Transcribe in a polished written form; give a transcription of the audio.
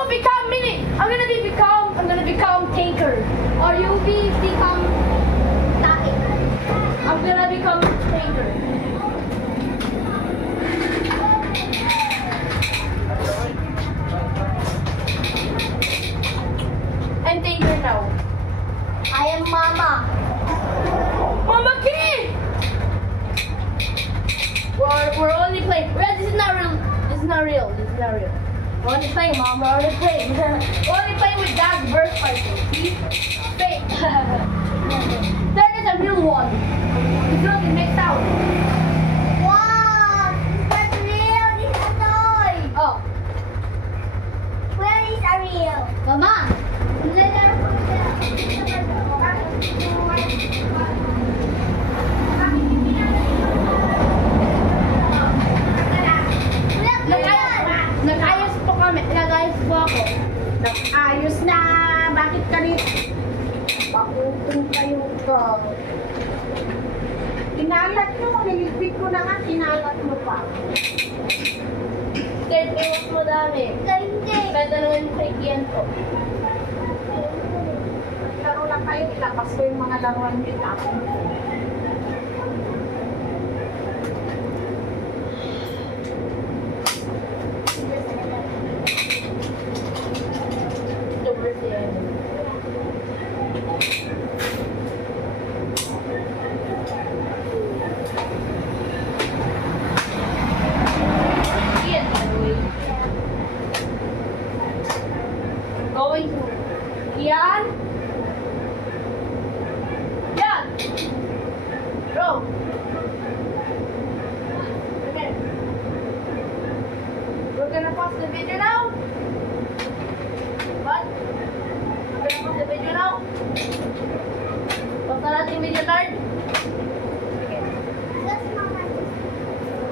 will become mini. I'm gonna become Tinker. Or you'll become Tae. I'm gonna become Tinker. I'm Tinker now. I am Mama. Mama Kitty! We're only playing. Well, this is not real. This is not real. We're only playing, Mom. We're only playing. We're only playing with Dad's birth party. See? Fake. That is a real one. It's not the next out. Wow, that's real. This is a toy. Oh. Where is Ariel? Mama. Nag-ayos po kami. Nag-ayos po ako. Ayos na! Bakit ka dito? Pautong kayo ko. Kinalat mo, nilipid ko na nga, kinalat mo pa. Third iwas mo dami. Hindi. Pwede naman yung kaibigan ko. Laro lang kayo, ilabas ko yung mga laruan nila. Going to Ian.